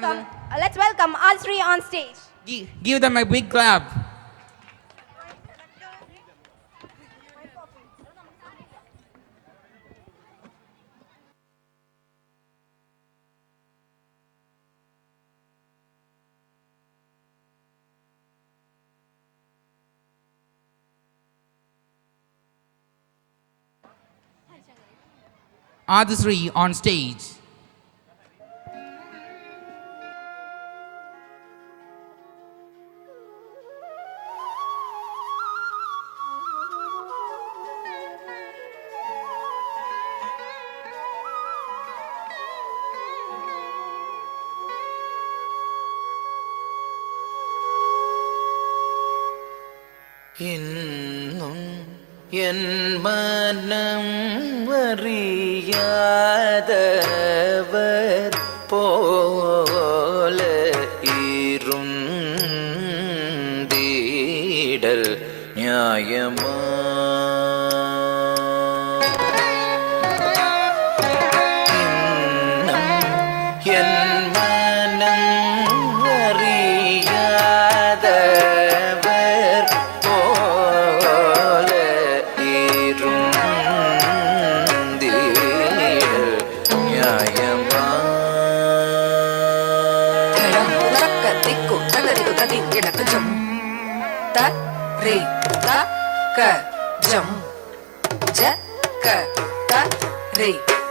Let's welcome all three on stage. Give them a big clap. All the three on stage. இன்னும் என் மனம் அறியாதவர் போல இருந்தீடல் நியாயமா? இன்னும் என் jam ja ka ta re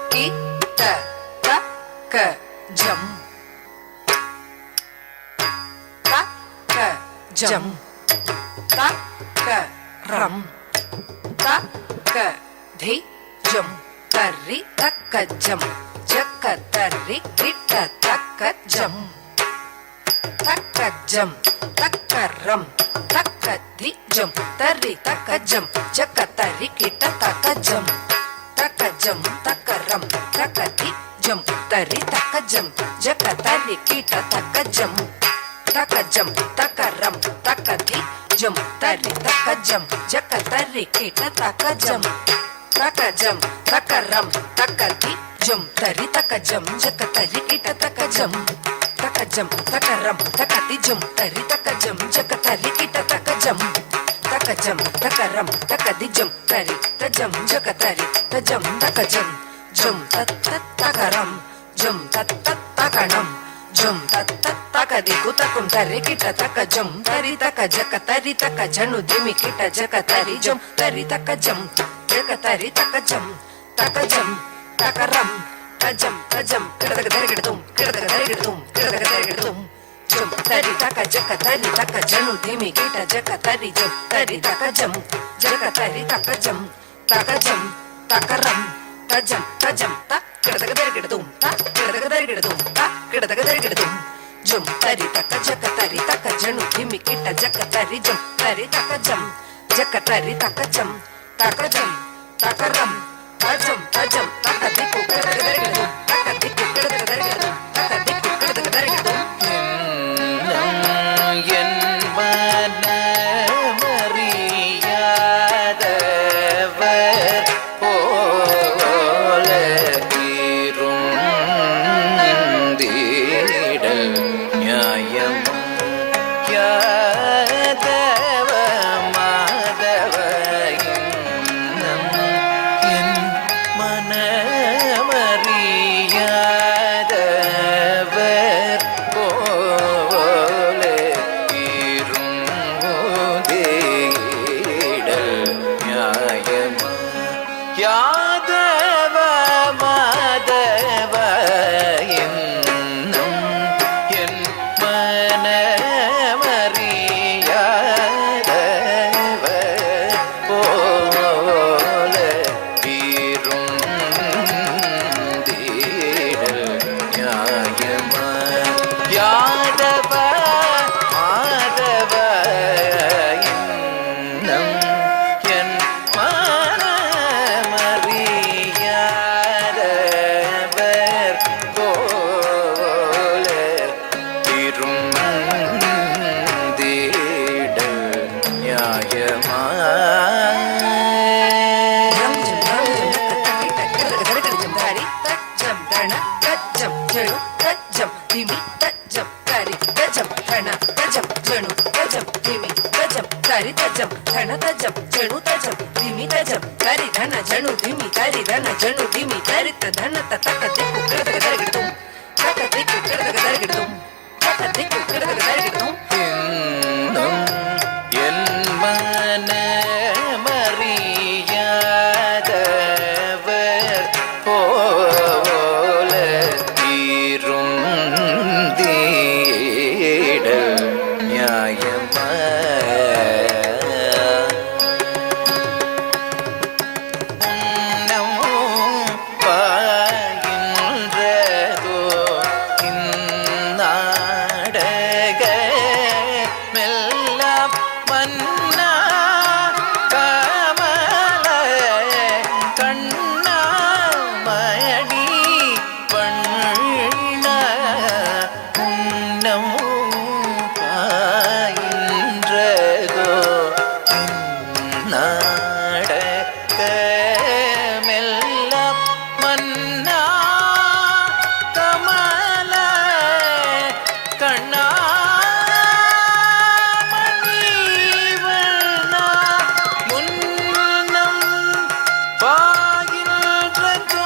ki ta ka jam ta ka jam ta ka ram ta ka dhi jam tari ta ka jam ja ka tari ki ta jam ta ka jam ta ka ram takadi jam tari takajam jakatari kita takajam takajam takaram takadi jam tari takajam jakatari kita takajam takajam takaram takadi jam tari takajam jakatari kita takajam takajam takaram takadi jam tari takajam jakatari kita takajam takajam takaram takadi jam tari takajam jakatari kita takajam takajam takaram takadi jam tari tajam jakatari tajam takajam jam tat takaram jam tat takanam jam tat takadi kutakum tari kita takajam tari takajakatari takajanu dimi kita jakatari jam tari takajam jakatari takajam takajam takaram tajam tajam kedadagadum kedadagadum kedadagadum jam tari takajakatari takajanu dimi kita jakatari jam tari takajam jakatari takajam takajam takaram tajam tajam tak kedadagadum tak kedadagadum tak kedadagadum jam tari takajakatari takajanu dimi kita jakatari jam tari takajam jakatari takajam takajam takaram tajam tajam takadiku kedadagadum takadiku kedadagadum takadiku kedadagadum ధనతజం జణుతజం ధిమితజం కరిధన జణు ధిమి కరిధన జణు ధిమి కరిత ధనత తక దిక్కు కడదగ దరగిడుం తక దిక్కు కడదగ దరగిడుం తక దిక్కు కడదగ దరగిడుం இன்னும் என் மனமறியாதவர் போல இருந்தீடல் நியாயமா உன்னமும் பாயின்றதோ இந்நாடக மெல்லாம் மன்னா கமல கண்ணா மணி வண்ண உன்னமும் பாயின்றதோ நாடக மெல்லாம் மன்னா கமல கண்ணா மணிவண்ணா முன்னம் பாயின்றதோ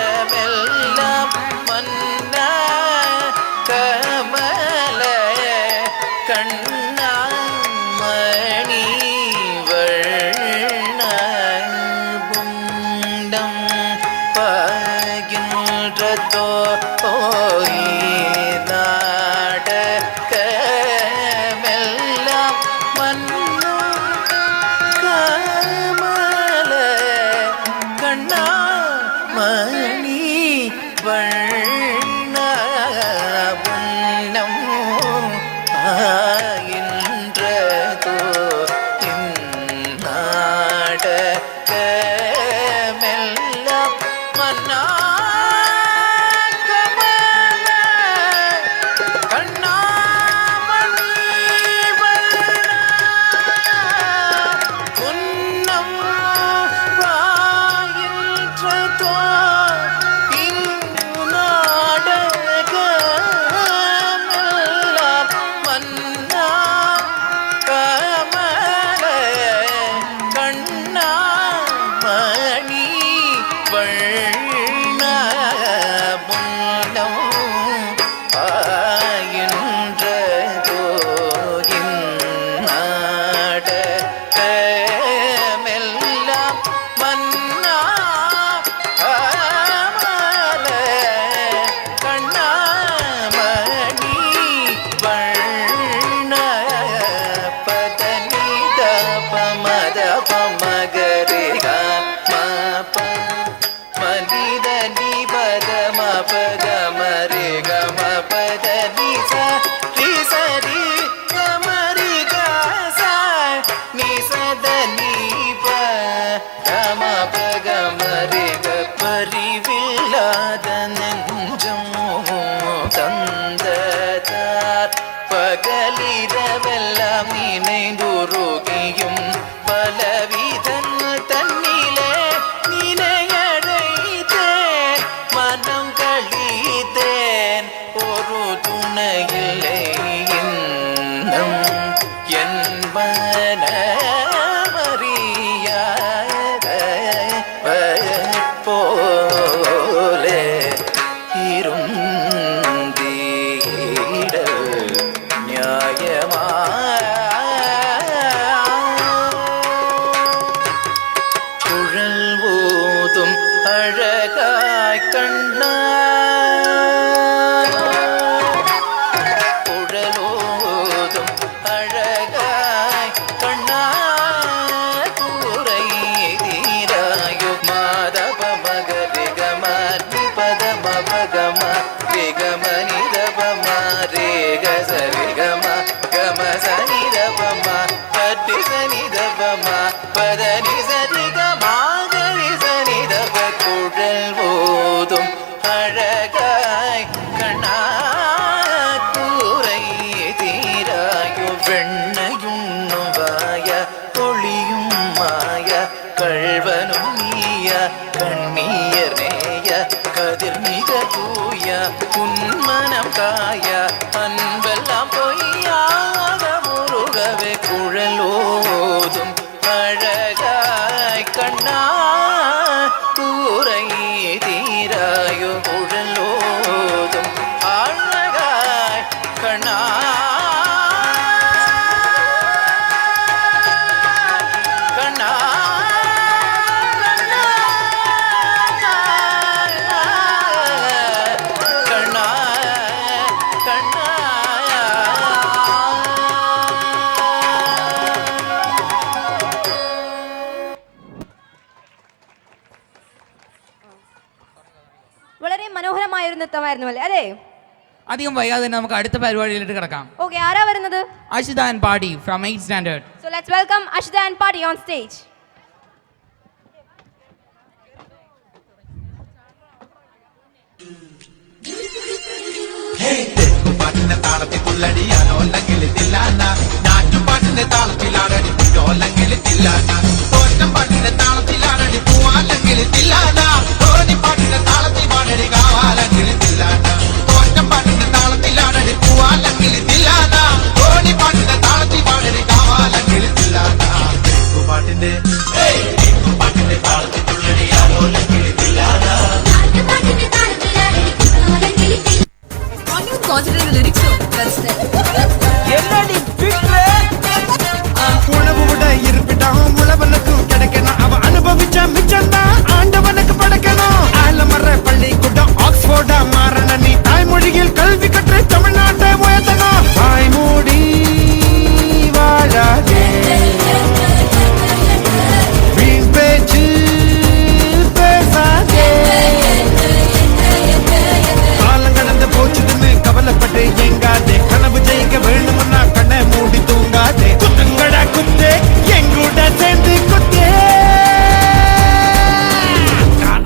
நாடகமெல்லாம் மன்னா கமல கண்ணா மணி வண்ணம் பாகின்றதோ நாடகமெல்லாம் மன்னா கமல கண்ணா மணி வண்ணம் ஆயின்றதோ இந்நாடகமெல்லாம் மன்னா கமல கண்ணா மணி உன்னம் வாயின்றதோ இந்நாடகமெல்லாம் மன்னா கமல கண்ணா மணி வண்ண முன்னம் ஆயின்றதோ இந்நாடகமெல்லாம் மன்னா கமல கண்ணா மணி வண்ண பதனித பமத பமகரிக மப மனித நிபத மபத மரிக மபத நிச ரிசரி கமரிக ச நிசத நிப கமபக மரிக பரிவில்லாத நெஞ்சம் தந்ததார் பகலிரவெல்லாம் நினைந்துருகியும் பலவிதன் தன்னிலே நினையடைத்தேன் மனம் கழித்தேன் ஒரு துணையில்லை இன்னும் என் மனமறியாதவர் போலே இருந்தீடல் நியாயமா குழல் ஊதும் அழகாய் கண்ணா குழலோதும் அழகாய் கண்ணா கூரை தீராயு மாதவ மகரிக மாற்றி பதம பகம ரிகம நிதபம ரேக சரிகம கம சனிதபம பட்டி சனிதபம பதனி சரிகம கரி சனிதப குழல் ஓதும் அழகாய் கண்ணா கூரை தீராயு வெண்ணையுண்ணும் வாய ஒளியும் மாய கள்வனும் நீய கண்ணீர் நேய கதிர் மிக தூய உன்மனம் காய அன்பெல்லாம் വളരെ മനോഹരമായ ഒരു നൃത്തമായിരുന്നു അല്ലേ? അതെ. അധികം വൈകാതെ തന്നെ നമുക്ക് അടുത്ത പരിപാടിയിലേക്ക് കിടക്കാം. Okay, ആരാ വരുന്നത്? അഷിത ആൻഡ് പാടി from 8th standard. So let's welcome Ashita and Party on stage. പാട്ടിന്റെ താളത്തിൽ പുള്ളടിയാനോ അല്ലെങ്കിൽ തില്ലാന ഞാറ്റുപാട്ടിന്റെ താളത്തിലാടടി പുല്ലോ അല്ലെങ്കിൽ തില്ലാന തോറ്റം പാട്ടിന്റെ താളത്തിലാടടി പൂവാല്ലെങ്കിൽ തില്ലാന തോണി പാട്ടിന്റെ താളത്തിൽ പാടടി കാവാലെങ്കിൽ തില്ലാന തോറ്റം പാട്ടിന്റെ താളത്തിലാടടി പൂവാല്ലെങ്കിൽ തില്ലാന തോണി പാട്ടിന്റെ താളത്തിൽ പാടടി കാവാലെങ്കിൽ തില്ലാന പാട്ടിന്റെ പാട്ടിന്റെ താളത്തിൽ പുള്ളടിയാനോ അല്ലെങ്കിൽ തില്ലാന. Concentrate the lyrics too. That's it. உணவு விட இருப்பிட்டான் உழவனுக்கும் கிடைக்கணும் அவ அனுபவிச்ச மிச்சம்தான் ஆண்டவனுக்கு படைக்கணும் ஆலமர பள்ளிக்கூடம் ஆக்ஸ்போர்டா மாறன நீ தாய்மொழியில் கல்வி கற்று தமிழ்நாட்டை உயர்த்தணும் தாய்மொழி வாழாதே வீண் பேச்சு பேசாதே காலம் கடந்து போச்சுதுன்னு கவலைப்பட்டு எங்காதே கனவு ஜெயிக்க வேணும்னா கண்ணை மூடி தூங்காதே குத்துங்கடா குத்தே எங்கூட சேர்ந்து குத்தே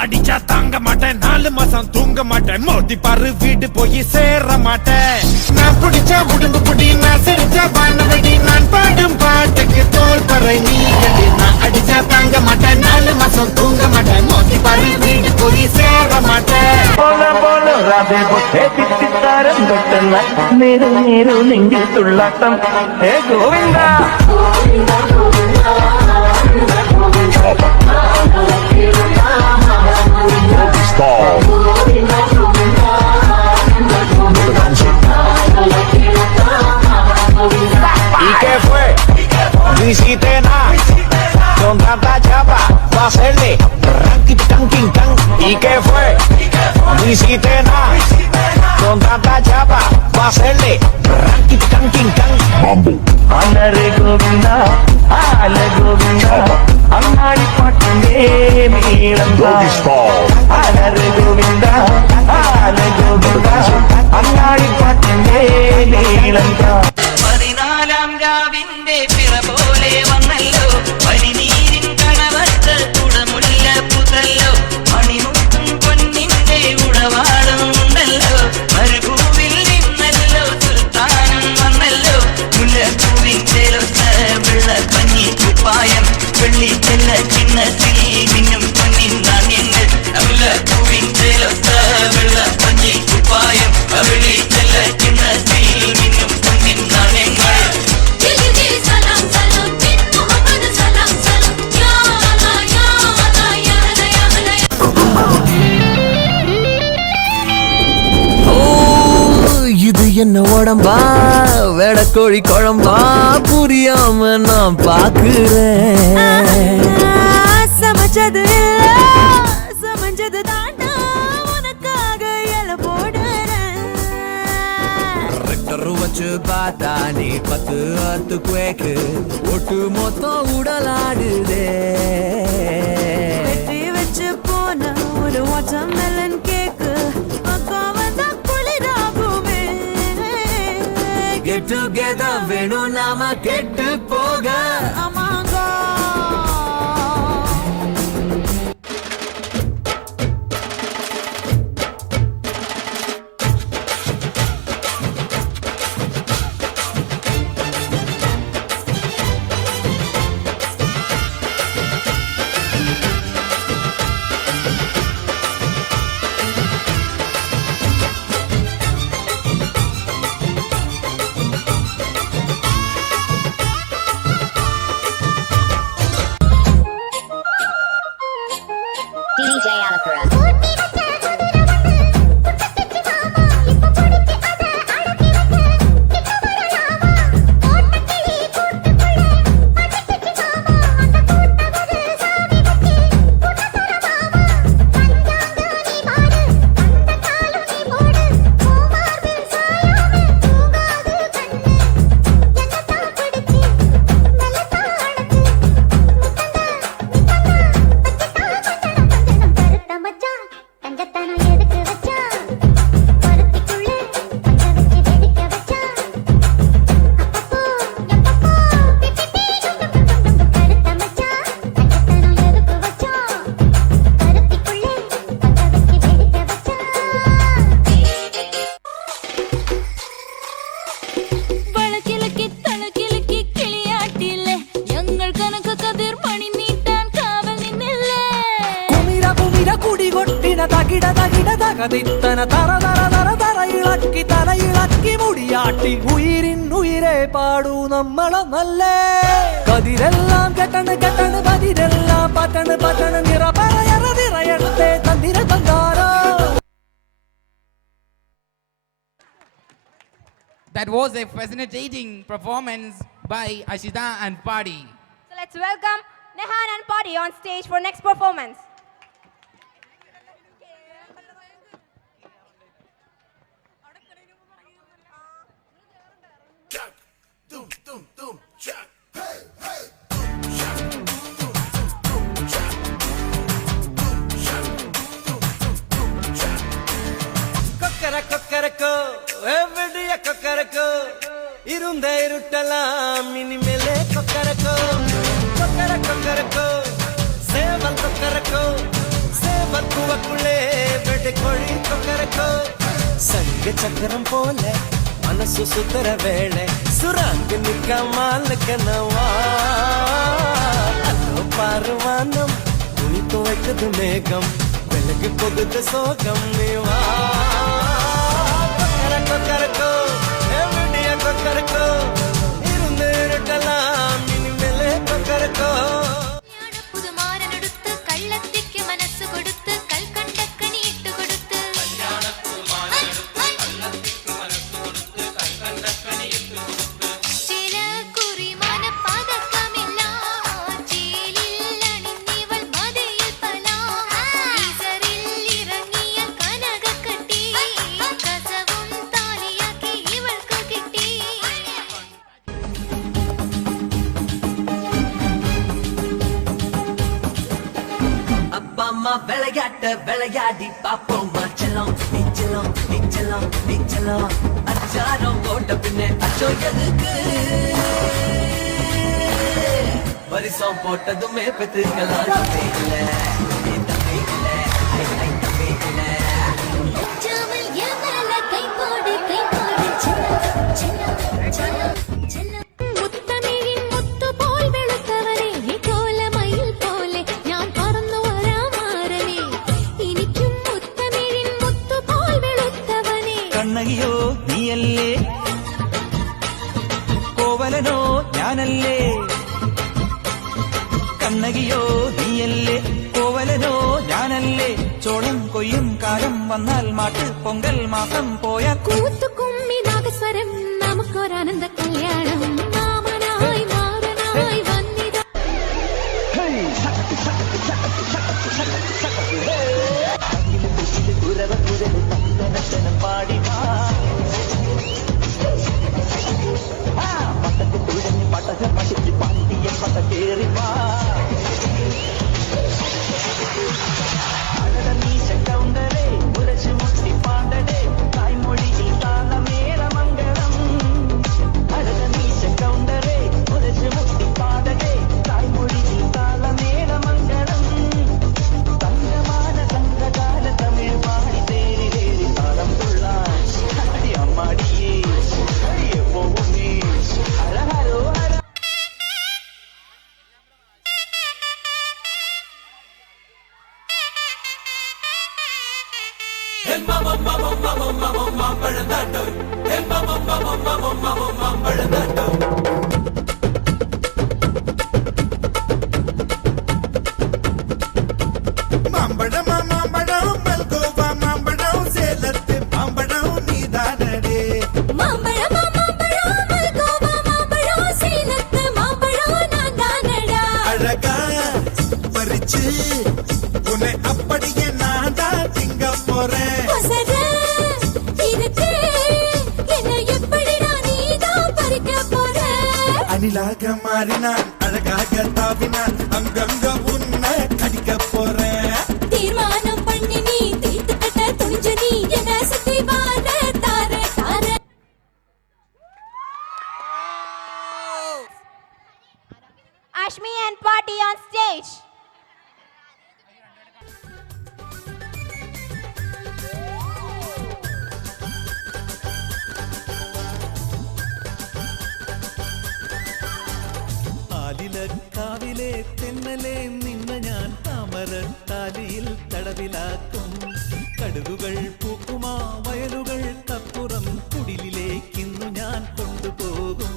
அடிச்சா தாங்க மாட்டேன் 4 மாசம் தூங்க மாட்டேன் மோதி பாரு வீடு போய் சேர மாட்டேன் நான் பிடிச்ச உடம்பு புடி நான் சிரிச்ச வானவடி நான் பாடும் பாட்டுக்கு தோல் பறை நீ கட்டி நான் அடிச்சா தாங்க மாட்டேன் 4 மாசம் தூங்க மாட்டேன் மோதி பாரு வீடு போய் சேர மாட்டேன் രാധേ പൊട്ടേ തിത്തിത്താരം തൊട്ടുന്ന നേരു നേരു നെഞ്ചിൽ തുള്ളാട്ടം ഹേ Govinda ¿Y qué fue? No hiciste nada. Con tanta chapa, va a hacerle ranking tan king tan. ¿Y qué fue? No hiciste nada. Con tanta chapa, va a hacerle ranking tan king tan. അലരെ Govinda ആല ഗോവിന്ദ അങ്ങാടി പാട്ടിന്റെ നീളം അലരെ ഗോവിന്ദ ആല ഗോവിന്ദ അങ്ങാടി പാട്ടിന്റെ നീളം 14 രാവിന്റെ പിറ പോലെ വന്നല്ലോ പനിനീരിൻ കണവത്ത് കുടമുല്ല പുതല്ലോ മണിമുത്തും പൊന്നിന്റെ ഉടവാടും ഉണ്ടല്ലോ മരുഭൂവിൽ നിന്നല്ലോ സുൽത്താനം വന്നല്ലോ മുല്ലപ്പൂവിൻ ചേലൊത്ത വെള്ളപ്പഞ്ഞി കുപ്പായം വെള്ളിച്ചെല്ല ചിന്നത്തിൽ മിന്നും പൊന്നിൻ നാണ്യങ്ങൾ മുല്ലപ്പൂവിൻ ചേലൊത്ത വെള്ളപ്പഞ്ഞി കുപ്പായം വെള്ളിച്ചെല്ല ചിന്നത്തിൽ മിന്നും പൊന്നിൻ നാണ്യങ്ങൾ. Salam salam bin Muhammad salam salam ya Allah ya Allah ya Allah ya Allah இது என்ன உடம்பா வெடக்கோழி குழம்பா புரியாம நான் பாக்குறேன் சமைச்சது சமைச்சது தாண்டா உனக்காக இல போடுறேன் ரெக்டர் வச்சு பார்த்தா நீ 10 அத்து குவேக்கு ஒட்டு மொத்தம் உடலாடுதே வெட்டி வச்சு போன ஒரு வாட்டர்மெலன் கேக்கு அக்கா வந்தா குளிராகுமே கெட் டுகெதர் வேணும் நாம கெட்டு போக அமாங்கோ DJ Alapura. மச்சான் தங்கத்தனம் எதுக்கு തകതിത്തന തറ തറ തറ തറ ഇളക്കി തലയിളക്കി മുടിയാട്ടി ഉയിരിനുയിരെ പാടൂ നമ്മളെ നല്ലേ കതിരെല്ലാം കെട്ടണ് കെട്ടണ് പതിരെല്ലാം പട്ടണ് പട്ടണ് നിറ പറയറ നിറയട്ടെ തന്നിര തങ്കാരോ. That was a fascinating performance by Ashita and Padi. So let's welcome Nehan and Padi on stage for next performance. Kokkarakko எவ்வடிய Kokkarakko இருந்த இருட்டலாம் இனிமேலே கொக்கரக்கோ கொக்கரக்கோ சேவல் கொக்கரக்கோ சேவல் கூவக்குள்ளே வெட்டு கோழி கொக்கரக்கோ சங்க சக்கரம் போல மனசு சுத்தர வேளை சுராங்கு நிக்காமல் கனவா அதோ பாருவானம் துணி துவைக்குது மேகம் வெளுக்கு பொகுது சோகம் நீவா கொக்கரக்கோ எவ்வடிய கொக்கரக்கோ இருந்து இருட்டலாம் இனிமேலே கொக்கரக்கோ. പുതുമാരനെടുത്ത് കള്ളത്തിക്ക് മനസ്സ് കൊടുത്ത് കൽക്കണ്ടക്കണി ഇട്ട് കൊടുത്ത് ചില കുറിമാന പതക്കമില്ല ചേലിൽ അണിഞ്ഞിവൾ മതയിൽ പല ഈസറിൽ ഇറങ്ങിയ കനകക്കട്ടി കസവും താലിയാക്കി ഇവൾക്ക് കിട്ടി. அப்பா அம்மா விளையாட்ட விளையாடி பாப்போமா செல்லம் நீச்சலம் நீச்சலம் நீச்சலம் அச்சாரம் போட்ட பின்னே அச்சோ எதுக்கு பரிசம் போட்டதுமே பெற்றுக்கலாம் ஜாமல் எமல கை போடு செல்லம் செல்லம் செல்லம் മുത്തമിഴിൻ മുത്തുപോൽ വെളുത്തവനെ നീ കോലമയിൽ പോലെ ഞാൻ പറന്നു വരാമാരനെ എനിക്കും മുത്തമിഴിൻ മുത്തുപോൽ വെളുത്തവനെ കണ്ണകിയോ നീയല്ലേ കോവലനോ ഞാനല്ലേ കണ്ണകിയോ നീയല്ലേ കോവലനോ ഞാനല്ലേ ചോളം കൊയ്യും കാലം വന്നാൽ മാട്ട് പൊങ്കൽ മാസം പോയ കൂത്തുകുമ്മി നാഗസ്വരം നമുക്കൊരാനന്ദ കല്യാണം മാമനായി മാറനായി വന്നിതാ മാമ്പഴം മാമ്പഴം മൽഗോവ മാമ്പഴം സേലത്ത് മാമ്പഴം നീതാനടേ മാമ്പഴം മാമ്പഴം മൽഗോവ മാമ്പഴം സേലത്ത് മാമ്പഴം നാദാനടാ அழகா பறிச்சு உன்னை அப்படியே நான் தான் திங்க போறேன் ஒசர இருக்கு என்ன எப்படிடா நீதான் பறிக்க போற அணிலாக மாறினான் அழகாக தாவினான் அங்கங்க உன்னை கடிக்க போறேன் தீர்மானம் பண்ணி நீ தீர்த்து கட்ட துணிஞ்சு நீ என்ன சுத்தி வாழ தார தார Ashmi and Padi on stage. ആലിലക്കാവിലെ കടുകുകൾ പൂക്കുമാ വയലുകൾക്കപ്പുറം കുടിലിലേക്കിന്നു ഞാൻ കൊണ്ടുപോകും.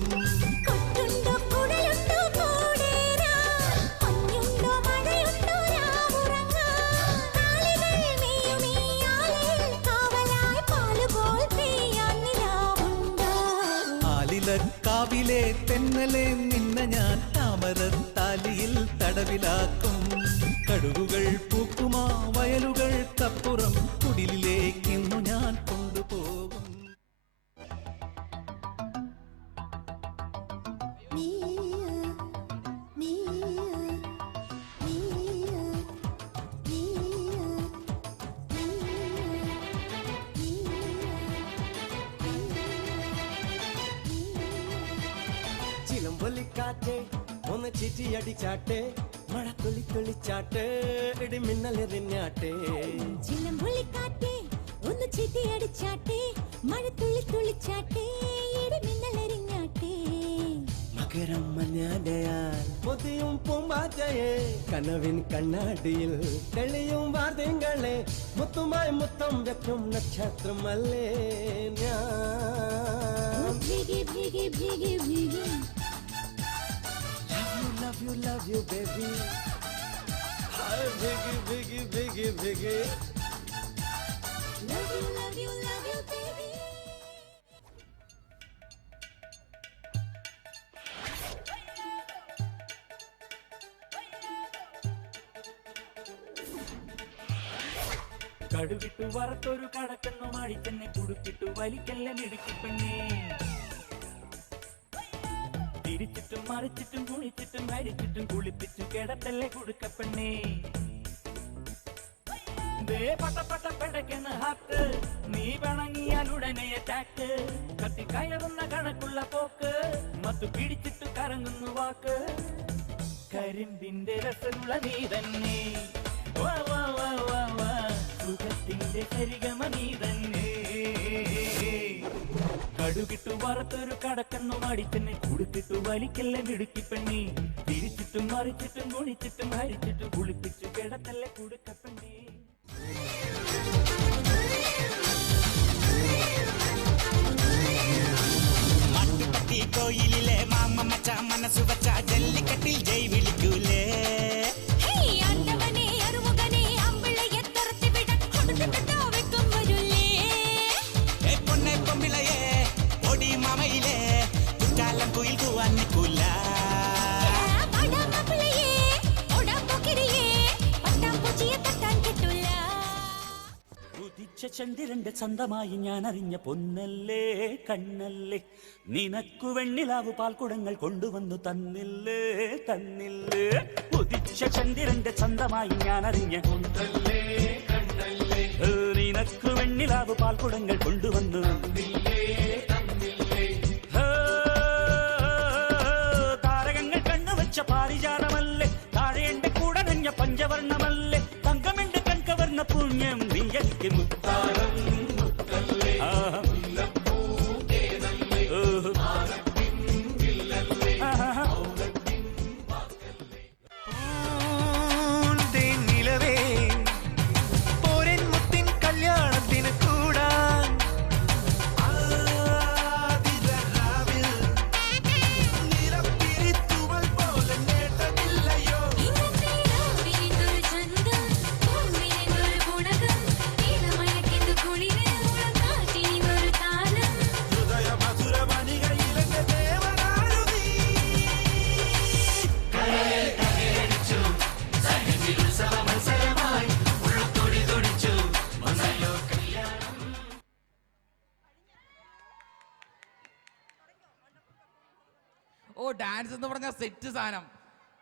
ആലിലക്കാവിലെ തെന്നലെ നിന്ന ഞാൻ താമരത്താലിയിൽ തടവിലാക്കും. കടുകുകൾ പൂക്കുമാ വയലുകൾക്കപ്പുറം കുടിലിലേക്കിന്നു ഞാൻ കൊണ്ടുപോകും. ചിലമ്പൊലിക്കാറ്റേ ഒന്ന് ചിറ്റിയടിച്ചാട്ടെ, മഴ തുള്ളിച്ചാട്ടെ, ഇടിമിന്നലെറിഞ്ഞാട്ടെ. ചിലമ്പൊലിക്കാറ്റേ ഒന്ന് ചിട്ടിയടിച്ചാട്ടെ, മഴ തുള്ളിച്ചാട്ടെ, ഇടിമിന്നലെറിഞ്ഞാട്ടെ. മകരം മഞ്ഞാടയാൽ മുതിയും പൂമ്പാറ്റയെ കനവിൻ കണ്ണാടിയിൽ തെളിയും വാർത്തകളെ മുത്തുമായി മുത്തം വെക്കും നക്ഷത്രമല്ലേ ഞാൻ. ഭീഗി ഭീഗി ഭീഗി ഭീഗി Love you baby. Hi biggie biggie biggie biggie. love you baby. കടുകിട്ടു വറുത്തൊരു കടക്കണ്ണു മാടി തന്നെ കുടുക്കിട്ടു വലിക്കല്ല മിടുക്കിപ്പെണ്ണേ. തിരിച്ചിട്ടും മറിച്ചിട്ടും കുളിച്ചിട്ടും ഹരിച്ചിട്ടും കുളിപ്പിച്ചു കിടത്തല്ലേ കൊടുക്കപ്പെണ്ണേ. പട്ട പെടയ്ക്കുന്ന ഹാത്ത് നീ പിണങ്ങിയാൽ ഉടനെ അറ്റാക്ക്. കത്തി കയറുന്ന കണക്കുള്ള പോക്ക് മത്തു പിടിച്ചിട്ട് കറങ്ങുന്നു വാക്ക്. കരിമ്പിന്റെ രസമുള്ള നീ തന്നെ വാ വാ വാ വാ വാ, സുഖത്തിന്റെ കരികമ നീ തന്നെ. കടുകിട്ടു വറുത്തൊരു കടക്കണ്ണു മാടിത്തന്നെ കുടുക്കിട്ടു വലിക്കല്ലേ മിടുക്കിപ്പെണ്ണി. തിരിച്ചിട്ടും മറിച്ചിട്ടും കുളിച്ചിട്ടും ഹരിച്ചിട്ടും കുളിപ്പിച്ചു കിടത്തല്ലേ കുടുക്കപ്പെണ്ണി. മാട്ടുപട്ടി കോയിലിലെ മാമ മച്ച മനസ്സു വച്ച ജല്ലിക്കട്ടിൽ ജയ് വിളിക്കൂലേ. പൊന്നെ പൊമ്പിളയെ ഓടി മാമയിലെ കുറ്റാലം കുയിൽ കൂവാൻ നിൽക്കൂല. ഉദിച്ച ചന്ദ്രന്റെ ചന്തമായി ഞാൻ അറിഞ്ഞ പൊന്നല്ലേ കണ്ണല്ലേ, നിനക്കു വെണ്ണിലാവു പാൽക്കുടങ്ങൾ കൊണ്ടുവന്നു തന്നില്ലേ തന്നില്ലേ. ഉദിച്ച ചന്ദ്രന്റെ ചന്തമായി ഞാൻ അറിഞ്ഞ പൊന്നല്ലേ കണ്ണല്ലേ, നിനക്കു വെണ്ണിലാവു പാൽക്കുടങ്ങൾ കൊണ്ടുവന്നു താരകങ്ങൾ കണ്ണുവച്ച പാരിജാതമല്ലേ, താഴെ എന്റെ കൂടെ നഞ്ഞ പഞ്ചവർണ്ണമല്ലേ, തങ്കമെന്റെ കൺകവർണ്ണ പുണ്യം നീ എനിക്ക് മുത്താരം മുത്തല്ലേ. നിലവേ പോരൻ മുത്തിൻ കല്യാണത്തിന് കൂടാൻ നിറപ്പിരിത്തുവൽ പോലെ നേട്ടമില്ലയോ. ഹൃദയ മധുരമണികയിലെന്റെ ദേവനാരു നീ. ഓ ഡാൻസ് എന്ന് പറഞ്ഞ സെറ്റ് സാധനം.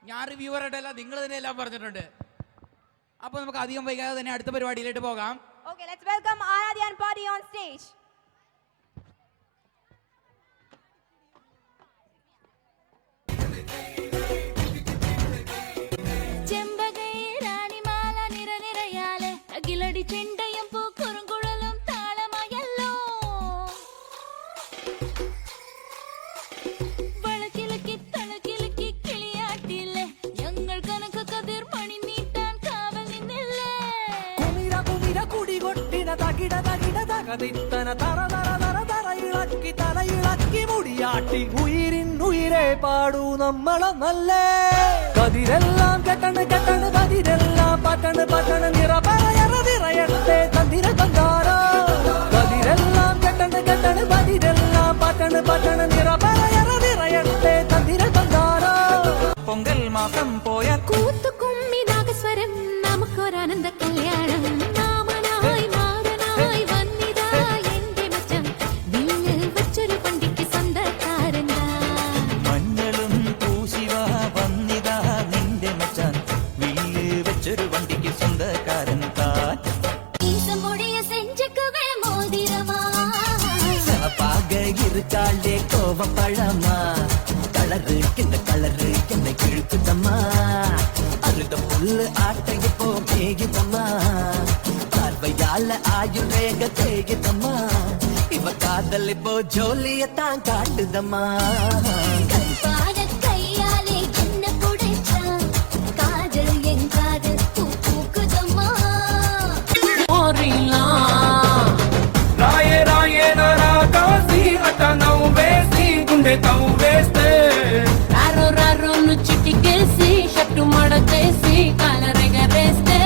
ഞാൻ റിവ്യൂവറായിട്ടല്ല, നിങ്ങൾ തന്നെ എല്ലാം പറഞ്ഞിട്ടുണ്ട്. അപ്പോൾ നമുക്ക് അധികം വൈകാതെ തന്നെ അടുത്ത പരിപാടിയിലേക്ക് പോകാം. Okay, let's welcome Aradhya and Party on stage. അകിലടി ചെണ്ടയും പൂക്കുറുങ്കുഴലും താളമായല്ലോ. വളക്കിളക്കി തളക്കിളക്കി കിളിയാട്ടില്ലേ, ഞങ്ങൾ കനക കതിർ മണി നീട്ടാൻ കാവൽ നിന്നില്ലേ. കുമിര കുമിര കുടി കൊട്ടിന തകതിത്തന തറ തറ തറ തറയിളക്കി തലയിളക്കി മുടിയാട്ടി ഉയിരിനുയിരെ പാടൂ നമ്മളെ നല്ലേ കതിരെല്ലാം കെട്ടണ് കെട്ടണ് കതിരെല്ലാം പട്ടണ് പട്ടണ് നിറയറതിറയട്ടെ തന്തിര തന്താരോ കതിരെല്ലാം കെട്ടണ് കെട്ടണ് കതിരെല്ലാം പട്ടണ് പട്ടണ് നിറയറതിറയട്ടെ തന്തിര തന്താരോ പൊങ്കൽ മാസം പോയ കൂത്തുകുമ്മി നാഗസ്വരം നമുക്കൊരാനന്ദ കല്യാണം മാമനായി മാറനായി വന്നിതാ എന്റെ മച്ചം വില്ലിൽ വച്ചൊരു പണ്ടിക്ക് സ്വന്തക്കാരനാ മഞ്ഞളും പൂശിവ വന്നിതാ നിന്റെ മച്ചാൻ വില്ല് വെച്ചൊരു വണ്ടിക്ക് സ്വന്തക്കാരൻ താൻ ஈசமுடைய செஞ்சுக்குவே மோதிரமா சிவப்பாக இருக்காளே கோவப்பழமா கலரு இந்த கலரு என்னை கிழக்குதம்மா அருக புல்லு ஆட்டைய போ மேகிதம்மா பார்வையால ஆயுள் ரேக தேகிதம்மா இவ காதல் இப்போ ஜோலியத்தான் காட்டுதம்மா கைப்பாட கையாலே என்ன புடைச்சா காதல் என் காதல் பூ பூக்குதம்மா రాయే రాయే నరా కాసి అట నవ్వు వేసి గుండె తవ్వు వేస్తే రారో రారో ను చిటికేసి షట్టు మడతేసి కాలరెగరేస్తే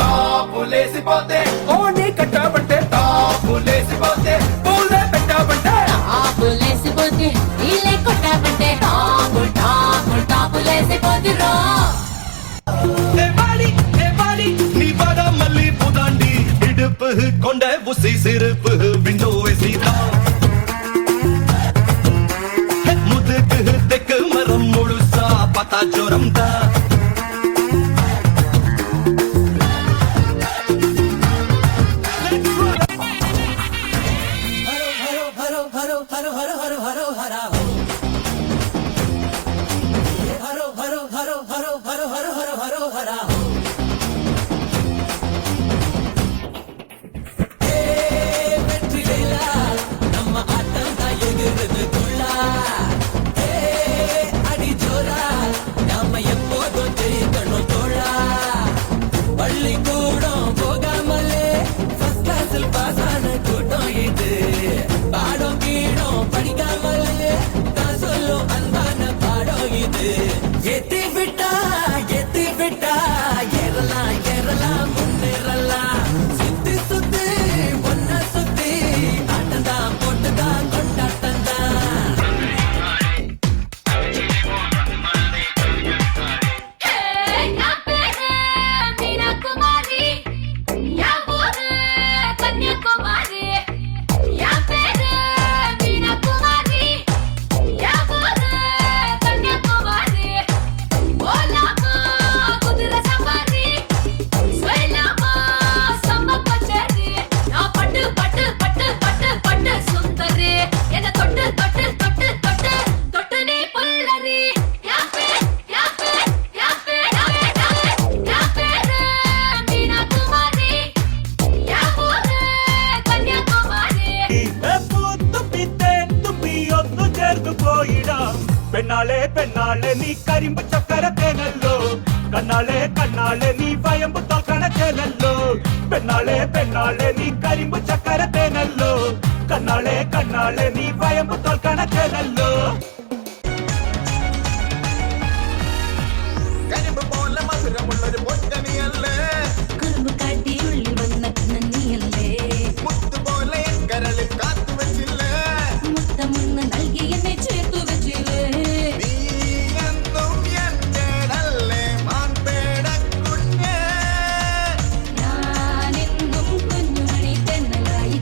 తాపులేసిపోతే ఓణి కట్టబట్టే తాపులేసిపోతే పూలే పెట్టబట్టే ఆపులేసిపోతే ఇల్లే కొట్టబట్టే టాపు టాపు టాపులేసిపోతిరో ஏபாடி நீ பட மல்லி புதாண்டி இடுப்பு கொண்ட உசி சிறுப்பு விண்டோ சீதா முதுகு தெக்கு மரம் முழுசா பத்தா ஜோரம் தான் പെണ്ണാളെ പെണ്ണാളെ നീ കരിമ്പ് ചക്കര തേനല്ലോ കണ്ണാളെ കണ്ണാളെ നീ വയമ്പ് തോൽക്കണ ചേലല്ലോ പെണ്ണാളെ പെണ്ണാളെ നീ കരിമ്പ് ചക്കര തേനല്ലോ കണ്ണാളെ കണ്ണാളെ നീ വയമ്പ് തോൽക്കണ ചേലല്ലോ കുറുമ്പ് കാട്ടി ഉള്ളിൽ വന്ന നന്ദിയല്ലേ മുത്തമൊന്ന് നൽകി എന്നെ ചേർത്തു വെച്ചില്ലേ ഞാനെന്നും കുഞ്ഞുമണി തെന്നലായി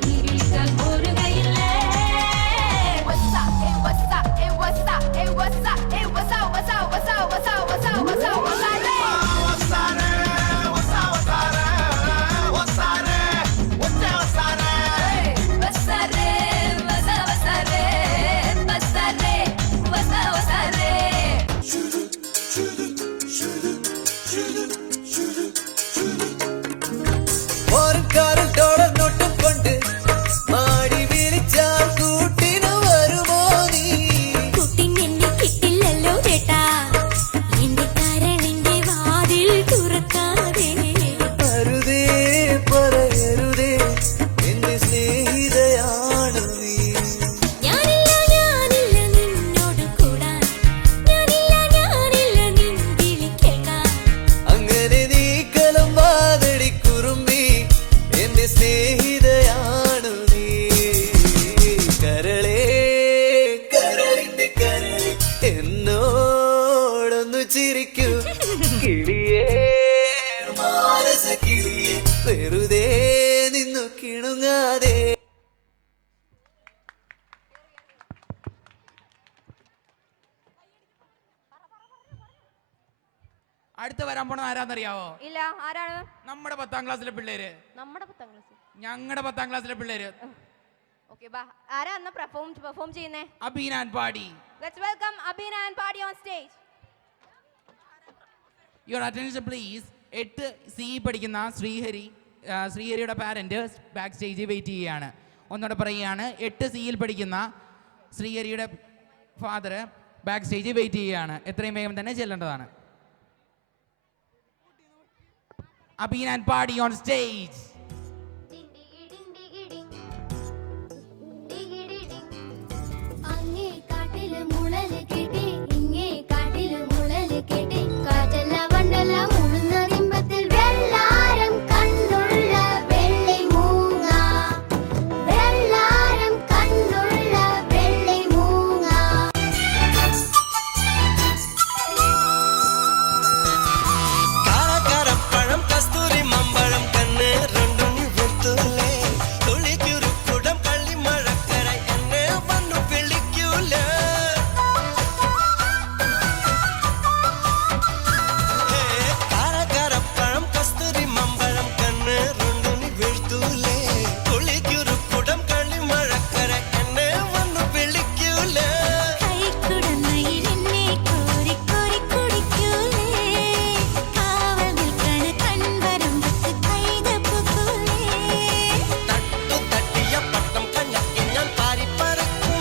സ്നേഹിതയാണു നീ കരളേ കരളിന്റെ കരളി എന്നോടൊന്നു ചിരിക്കൂ കിളിയേ മാനസ കിളിയേ വെറുതെ നിന്നു കിണുങ്ങാതെ. അടുത്ത് വരാൻ പോണത് ആരാന്നറിയാവോ? ഇല്ല, ആരാണ്? നമ്മുടെ 10ാം ക്ലാസ്സിലെ പിള്ളേര്. നമ്മുടെ 10ാം ക്ലാസ്? ഞങ്ങളുടെ 10ാം ക്ലാസ്സിലെ പിള്ളേര്. ഓക്കേ, ബാ. ആരാ അന്ന് പെർഫോം ചെയ്യുന്നേ? അബീൻ ആൻഡ് പാടി. ലെറ്റ്സ് വെൽക്കം അബീൻ ആൻഡ് പാടി on stage. Your attention please. 8C പഠിക്കുന്ന ശ്രീഹരിയുടെ പാരന്റ് ബാക്ക് സ്റ്റേജിൽ വെയിറ്റ് ചെയ്യുകയാണ്. ഒന്നുകൂടെ പറയുകയാണ്, 8Cയിൽ പഠിക്കുന്ന ശ്രീഹരിയുടെ ഫാദർ ബാക്ക് സ്റ്റേജിൽ വെയിറ്റ് ചെയ്യുകയാണ്. എത്രയും വേഗം തന്നെ ചെല്ലേണ്ടതാണ്. Abhin and Party on stage. അങ്ങേ കാട്ടില് മുളല് കേട്ടി ഇങ്ങേ കാട്ടില് മുളല് കേട്ടി കാറ്റല്ല വണ്ടല്ല മുഴുന്ന നിമ്പത്തിൽ വെള്ളാരം കണ്ണുള്ള വെള്ളി മൂങ്ങ വെള്ളാരം കണ്ണുള്ള വെള്ളി മൂങ്ങ കാരപ്പഴം കസ്തൂരി മമ്പഴം കണ്ണ് രണ്ടും വെത്തുലേ തുളിക്കുരുക്കുടം കള്ളിമഴക്കര എന്നെ വന്നു വിളിക്കൂല. കാരപ്പഴം കസ്തൂരി മമ്പഴം കണ്ണ് രണ്ടും വെത്തുലേ തുളിക്കുരുക്കുടം കള്ളിമഴക്കര എന്നെ വന്നു വിളിക്കൂല. കൈക്കുടന്നയിൽ എന്നെ കോരി കോരി കുടിക്കൂലേ കാവൽ നിൽക്കണ കൺവരമ്പത്ത് കൈതപ്പൂക്കൂലേ തട്ടു തട്ടിയ പട്ടം കഞ്ഞക്കി ഞാൻ പാരിപ്പറക്കും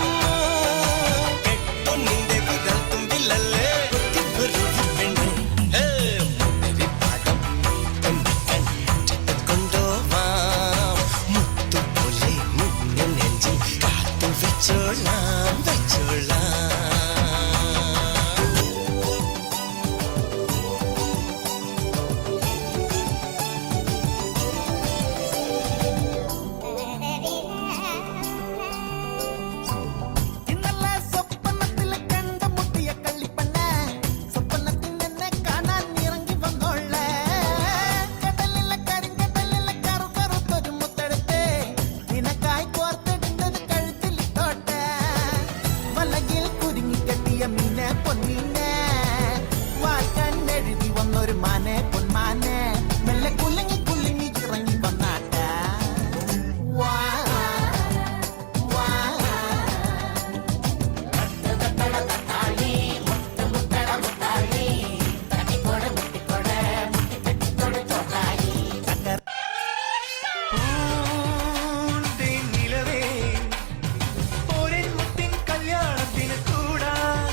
കെട്ടു നിന്റെ വിരൽ തുമ്പിലല്ലേ പെണ്ണെ മുന്തിരി പാടം കൊണ്ടുപോവാം മുത്തുപോലെ നിന്നെ നെഞ്ചിൽ കാത്തു വെച്ചോളാം വെച്ചോളാം. ഇന്നലെ സ്വപ്നത്തിൽ കണ്ടുമുട്ടിയ കള്ളിപ്പണ്ണ സ്വപ്നത്തിൽ നിന്നെ കാണാൻ ഇറങ്ങി വന്നോളെ കടലിലെ കരിങ്കടലിലെ കറുകറുത്തൊരു മുത്തെടുത്ത് നിനക്കായി കോർത്തെടുത്തത് കഴുത്തിലിട്ടോട്ടെ വലകിൽ കുരുങ്ങിക്കെട്ടിയ മീനെ പൊന്നീനെ വാക്കണ്ടെഴുതി വന്നൊരു മാനെ പൊന്മാനെ മെല്ലെ കുലുങ്ങി കുലുങ്ങി ഇറങ്ങി വന്നാട്ടെ വാ വാ. നിലവേ ഒരേ മുത്തിൻ കല്യാണത്തിന് കൂടാൻ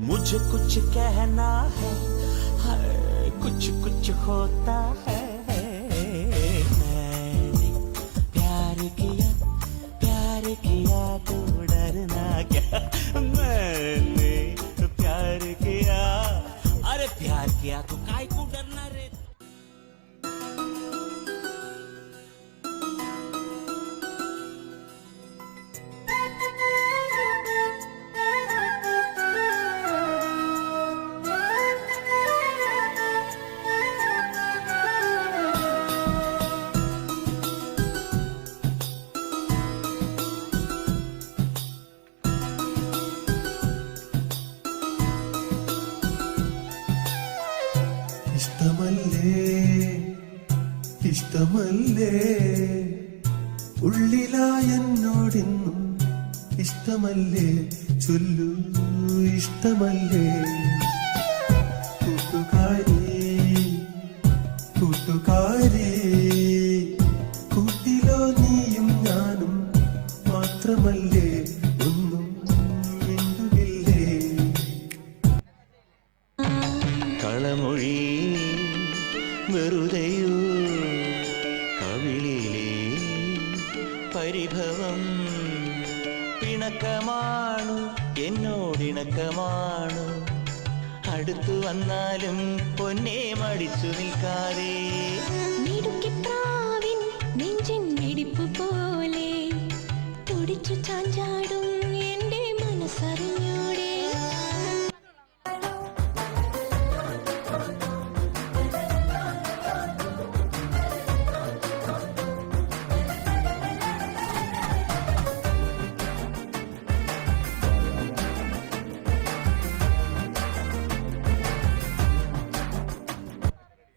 मुझे कुछ कहना है कुछ कुछ होता है मैंने प्यार किया तो डरना क्या मैंने प्यार किया अरे प्यार किया तो काय को डरना रे. ഇഷ്ടമല്ലേ ഉള്ളിലായെന്നോടിന്നും ഇഷ്ടമല്ലേ ചൊല്ലൂ ഇഷ്ടമല്ലേ കൂട്ടുകാരി കൂട്ടുകാരി കൂട്ടിലോ നീയും ഞാനും മാത്രമല്ലേ ഒന്നും മിണ്ടുകില്ലേ കളമൊഴി വെറുതെയോ കവിളിലെ പരിഭവം പിണക്കമാണു എന്നോടിണക്കമാണു അടുത്തു വന്നാലും പൊന്നെ മടിച്ചു നിൽക്കാതെ നെഞ്ചിൻ മിടിപ്പ് പോലെ തുടിച്ചു ചാഞ്ചാടും എന്റെ മനസ്സറിഞ്ഞൂടെ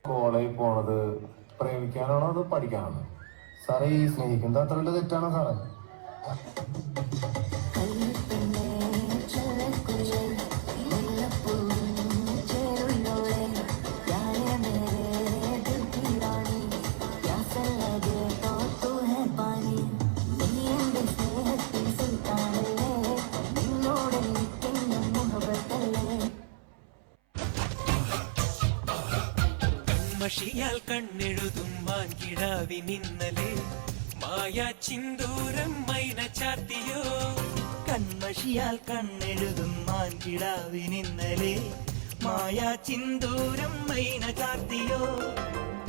കോളേജിൽ പോണത് പ്രേമിക്കാനാണോ അതോ പഠിക്കാനാണോ സാറേ? ഈ സ്നേഹിക്കുന്നത് അത്ര വലിയ തെറ്റാണോ സാറേ? മഷിയാൽ കണ്ണെഴുതും മാൻകിടാവിനിന്നലെ മായാ ചിന്തൂരം മൈന ചാത്തിയോ കൺമഷിയാൽ കണ്ണെഴുതും മാൻകിടാവിനിന്നലെ മായാ ചിന്തൂരം മൈന ചാർത്തിയോ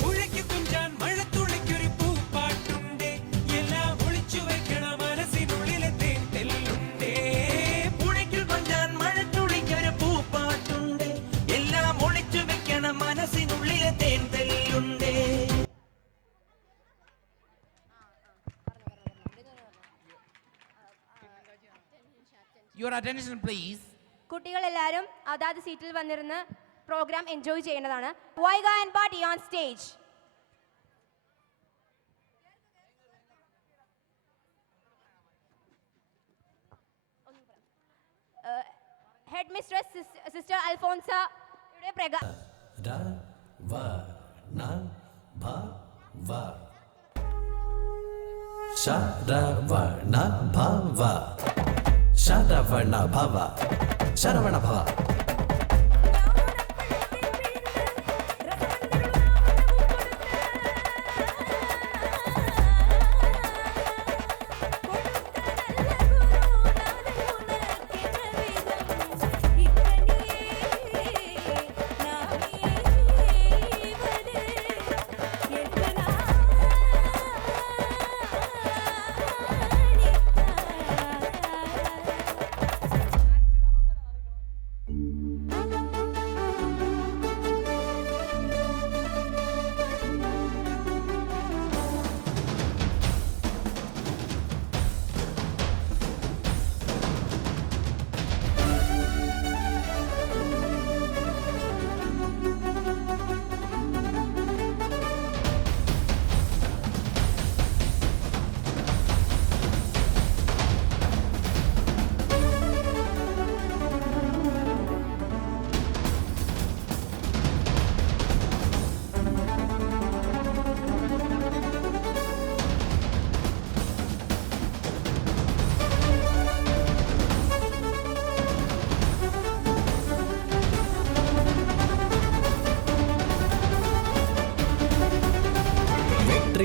മുഴയ്ക്ക് കുഞ്ചാൻ മഴത്തുള്ളിക്കൊരു പൂപ്പാട്ടുണ്ടേ എല്ലാം ഒളിച്ചു വെക്കണ മനസ്സിനുള്ളിലെ തേൻ തെല്ലുണ്ടേ പുഴയ്ക്കു കൊഞ്ചാൻ മഴത്തുള്ളിക്കൊരു പൂപ്പാട്ടുണ്ട് എല്ലാം ഒളിച്ചു വെക്കണ മനസ്സിനുള്ളിലെ തേൻ തെല്ലുണ്ടേ. Your attention please. കുട്ടികളെല്ലാവരും അതാത് സീറ്റിൽ വന്നിരുന്ന് പ്രോഗ്രാം എൻജോയ് ചെയ്യേണ്ടതാണ്. Vaiga and party on stage. Head mistress sister Alphonsa ഇവിടെ ശരവണ ഭവ ശരവണ ഭവ ശരവണ ഭവ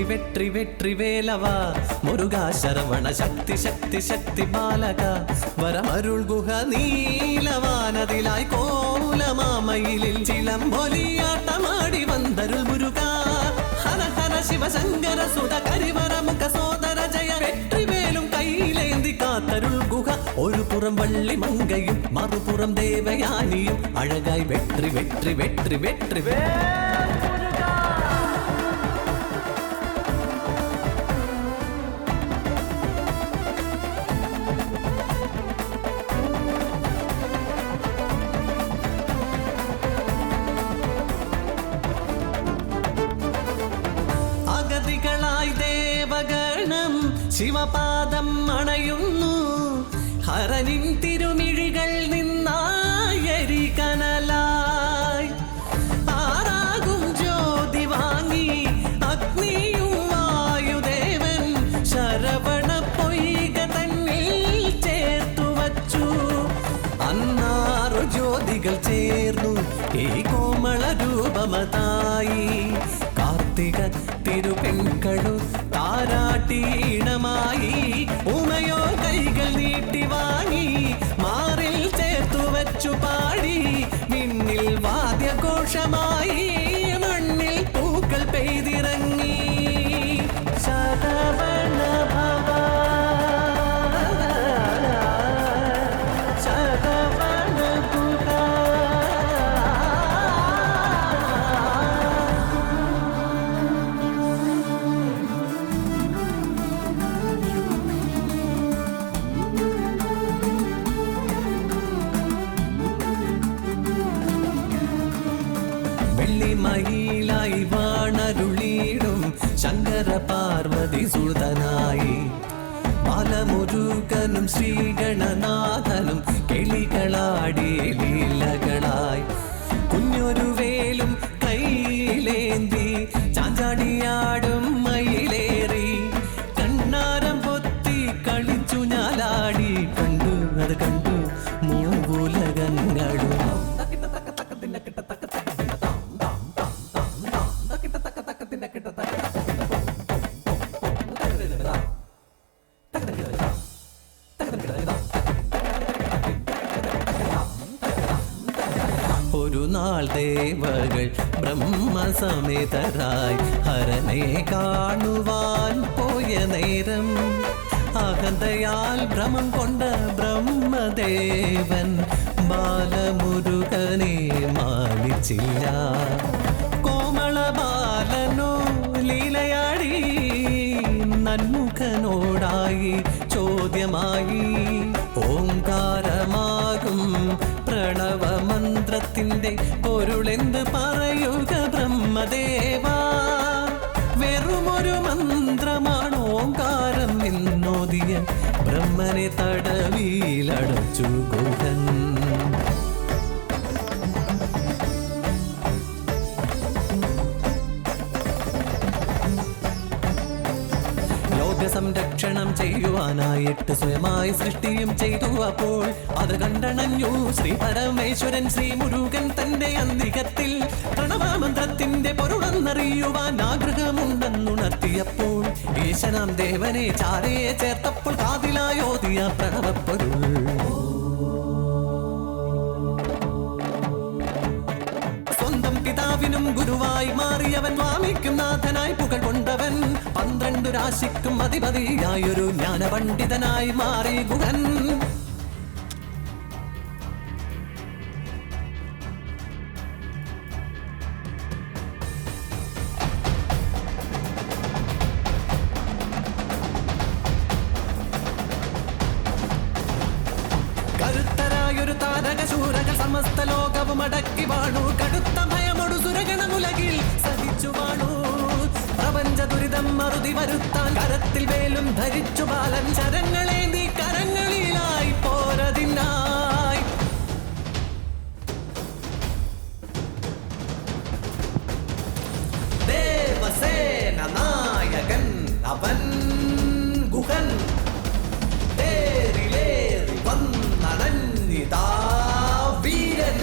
வெற்றி வெற்றி வேலவா முருகா சரவண சக்தி சக்தி சக்தி பாலக வரமருள் குஹ நீலவானதிலாய் கோலமாமயிலில் சிலம்பொலியாட்டமாடி வந்தருள் முருகா ஹர ஹர சிவசங்கர சுத கரிவர முக சோதர ஜெய வெற்றி வேலும் கையிலேந்தி காத்தருள் குஹ ஒரு புறம் வள்ளி மங்கையும் மறுபுறம் தேவயானியும் அழகாய் வெற்றி வெற்றி வெற்றி வெற்றி வே ശിവപാദം അണയുന്നു ഹരനിൻ തിരുമിഴികൾ നിന്നായരി കനലായി ആറാകും ജ്യോതി വാങ്ങി അഗ്നിയും വായുദേവൻ ശരവണ പൊയ്ക തന്നിൽ ചേർത്തു വച്ചു. അന്നാറു ജ്യോതികൾ ചേർന്നു ഈ കോമള രൂപമതായി. കാർത്തിക തിരുപെൺകളു താരാട്ടീണമായി ഉമയോ കൈകൾ നീട്ടി വാങ്ങി മാറിൽ ചേർത്തു വച്ചു പാടി. മിന്നിൽ വാദ്യഘോഷമായി മണ്ണിൽ പൂക്കൾ പെയ്തിറങ്ങി. ശരവണ ഭവ ശരവണ ഗുഹ. വെള്ളിമയിലായി വാണരുളീടും ശങ്കര പാർവതി സുതനായി ബാലമുരുകനും ശ്രീഗണനാഥനും കിളികളാടി ലീലകളായി. കുഞ്ഞൊരു വേലും കൈയിലേന്തി ചാഞ്ചാടിയാടും മയിലേറി കണ്ണാരം പൊത്തി കളിച്ചു ഞാലാടി. കണ്ടു അത് കണ്ടു മൂവുലകങ്ങളും. ഒരു നാൾ ദേവകൾ ബ്രഹ്മസമേതരായി ഹരനെ കാണുവാൻ പോയ നേരം അഹന്തയാൽ ഭ്രമം കൊണ്ട ബ്രഹ്മദേവൻ ബാലമുരുകനെ മാനിച്ചില്ല. കോമള ബാലനോ ലീലയാടി നന്മുഖനോടായി ചോദ്യമായി. ഓംകാരമാകും പ്രണവമന്ത്രത്തിന്റെ പൊരുളെന്ത് പറയുക ബ്രഹ്മദേവ? വെറുമൊരു മന്ത്രമാണ് ഓംകാരം എന്നോദിയ ബ്രഹ്മനെ തടവിലടച്ചു ഗുഹൻ. സംരക്ഷണം ചെയ്യുവാനായിട്ട് സ്വയമായി സൃഷ്ടിയും ചെയ്തു. അപ്പോൾ അത് കണ്ടണഞ്ഞു ശ്രീ പരമേശ്വരൻ ശ്രീ മുരുകൻ തന്റെ അന്തികത്തിൽ. പ്രണവമന്ത്രത്തിന്റെ പൊരുളെന്നറിയുവാൻ ആഗ്രഹമുണ്ടെന്നുണർത്തിയപ്പോൾ ഈശനാം ദേവനെ ചാരയെ ചേർത്തപ്പോൾ കാതിലായോദിയ പ്രണവപ്പൊരുൾ. സ്വന്തം പിതാവിനും ഗുരുവായി മാറിയവൻ സ്വാമിക്കും നാഥനായി പുകൾ കൊണ്ടവൻ 12 രാശിക്കും അധിപതിയായൊരു ജ്ഞാനപണ്ഡിതനായി മാറി ഗുഹൻ. കരുത്തരായൊരു താരകശൂരകൾ സമസ്ത ലോകവും അടക്കി വാണു. കടുത്ത ഭയമൊടു സുരഗണമുലകിൽ സഹിച്ചു വാണു. പ്രപഞ്ച ദുരിതം മറുതി വരുത്താൻ കരത്തിൽ വേലും ധരിച്ചു ബാലൻ ശരങ്ങളേന്തി കരങ്ങളിലായി പോരതിനായി. ദേവസേന നായകൻ അവൻ ഗുഹൻ. തേരിലേറി വന്നണഞ്ഞിതാ വീരൻ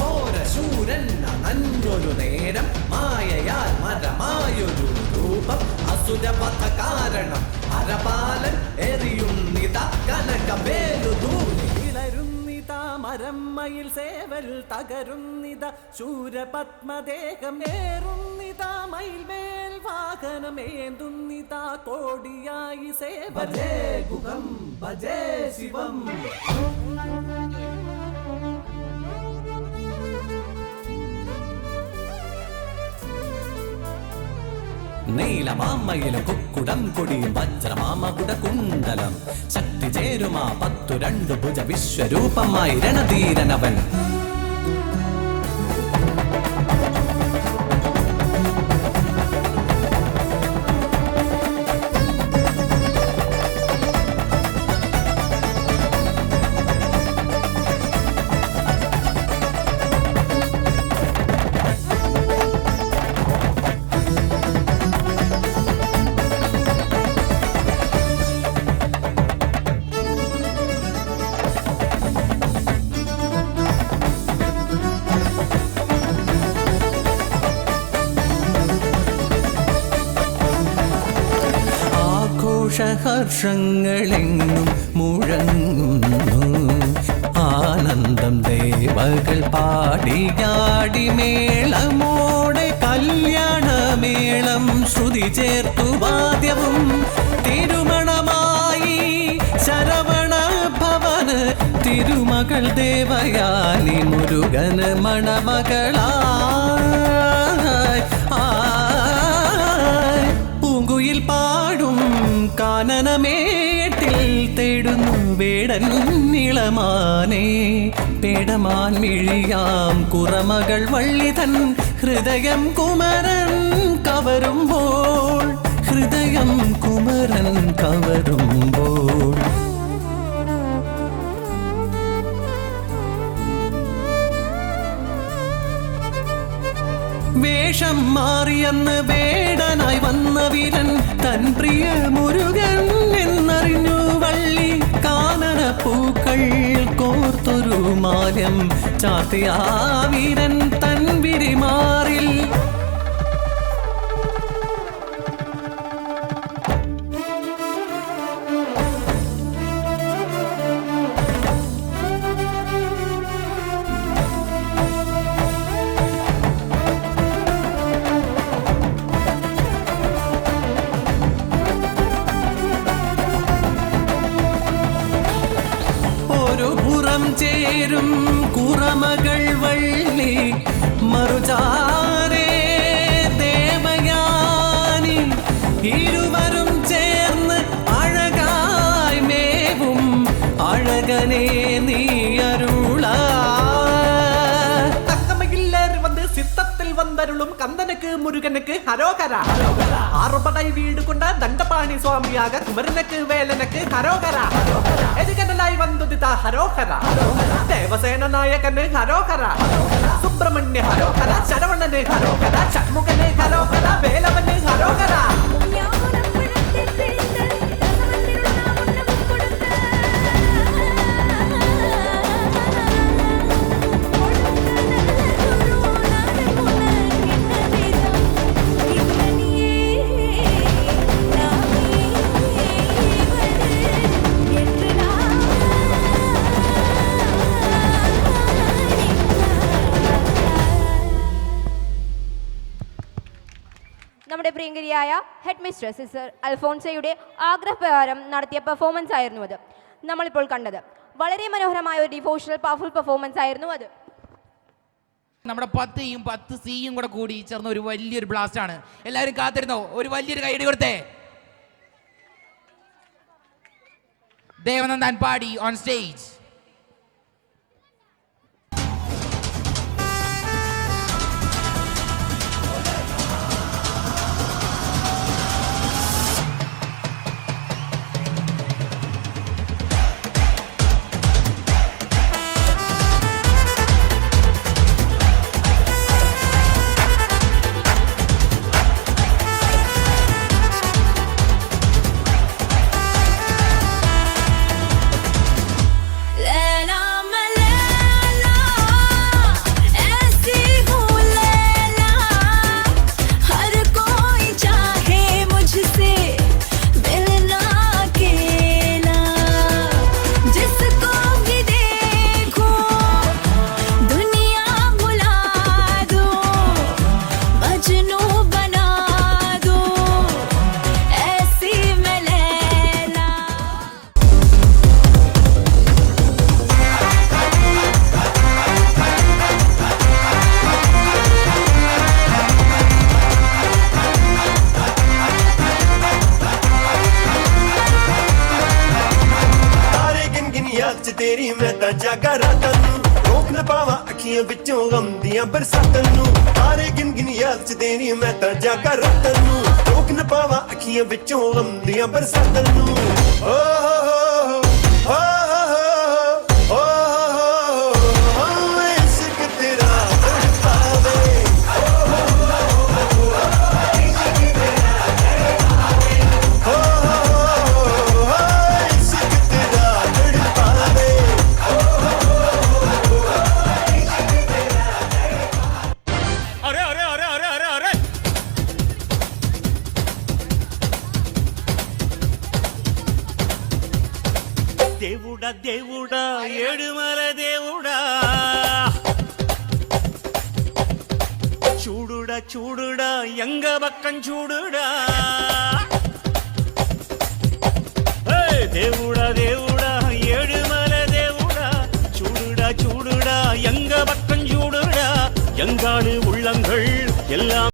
ഘോരശൂരൻ. അനഞ്ഞൊരു നേരം മായയാൽ മരമായൊരു രൂപം അസുരവധ കാരണം അരപാലൻ എറിയുന്നിത കനകവേലുതൂണിരുന്നിത മരമ്മയിൽ സേവൽ തകരുന്നിത ശൂരപത്മദേഹം ഏറുന്നിത മയിൽമേൽ വാഹനമേന്തുന്നിത കോടിയായി സേവ. ഭജേ ഗുഹം ഭജേ ശിവം. നീലമാമയിലും കുക്കുടം കൊടിയും വജ്രമാമകുട കുണ്ടലം ശക്തി ചേരുമാ 12 ഭുജ വിശ്വരൂപമായി രണധീരനവൻ. സന്തോഷഹർഷങ്ങളെങ്ങും മുഴങ്ങുന്നു ആനന്ദം ദേവകൾ പാടിയാടി മേളമോടെ കല്യാണമേളം ശ്രുതി ചേർത്തു വാദ്യവും തിരുമണമായി ശരവണ ഭവന് തിരുമകൾ ദേവയാനി മുരുകന് മണമകളായി പൂങ്കുയിൽ പാടും കാനനമേട്ടിൽ തേടുന്നു വേടൻ നിളമാനേ പേടമാൻ മിഴിയാം കുറമകൾ വള്ളിതൻ ഹൃദയം കുമരൻ കവരുമ്പോൾ ഹൃദയം കുമരൻ കവരുമ്പോൾ വേഷം മാറിയെന്ന് വേടനായി വന്ന വീരൻ തൻ പ്രിയ മുരുകൻ എന്നറിഞ്ഞു വള്ളി കാനന പൂക്കൾ കോർത്തൊരു മാല്യം ചാർത്തിയ വീരൻ തൻ വിരിമാറിൽ ചേരും കുറമകൾ വള്ളി മറുചാരേ ദേവയാനി ഇരുവരും ചേർന്ന് അഴകായി മേവും അഴകനെ നീ അരുള തക്കമയില്ലേറി വന്ന് സിത്തത്തിൽ വന്നരുളും കந்தனுக்கு മുരുകനുக்கு ഹരോഹര ആറുപടൈ വീട് കൊണ്ട ദണ്ഡപാണി സ്വാമിയാക കുമരനുக்கு വേലനുக்கு ഹരോഹര എതികനലായി വന്നുദിത ഹരോഹര ദേവസേന നായകന് ഹരോഹര സുബ്രഹ്മണ്യ ഹരോഹര ശരവണന് ഹരോഹര ഷൺമുഖന് ഹരോഹര വേലവന് ഹരോഹര നമ്മുടെ പ്രിയങ്കരിയായ ഹെഡ് മിസ്ട്രസ് സിസ്റ്റർ അൽഫോൺസയുടെ ആഗ്രഹപ്രകാരം നടത്തിയ പെർഫോമൻസ് ആയിരുന്നു അത് നമ്മളിപ്പോൾ കണ്ടത്. വളരെ മനോഹരമായ ഒരു ഡിവോഷണൽ പവർഫുൾ പെർഫോമൻസ് ആയിരുന്നു അത്. നമ്മുടെ 10 ഉം 10 സിയും കൂടെ കൂടി ചേർന്ന ഒരു വലിയൊരു ബ്ലാസ്റ്റ് ആണ്. എല്ലാവരും കാത്തിരുന്നോ? ഒരു വലിയൊരു കൈയടി കൊടുത്തേ. ദേവനന്ദൻ പാടി ഓൺ സ്റ്റേജ്. तेरी मैं ता जागा रातां नूं रोक न पावा अखियां विचों गम दियां बरसातां नूं तारे गिन गिन याद च तेरी मैं ता जागा रातां नूं रोक न पावा अखियां विचों गम दियां बरसातां नूं ओ हो इश्क तेरा तड़पावे దేవుడా ఏడుమల దేవుడా చూడుడా చూడుడా ఎంగ పక్కం చూడుడా దేవుడా దేవుడా ఏడుమల దేవుడా చూడుడా చూடுடா எங்க பக்கம் சூடுடா எங்காடு உள்ளங்கள் எல்லாம்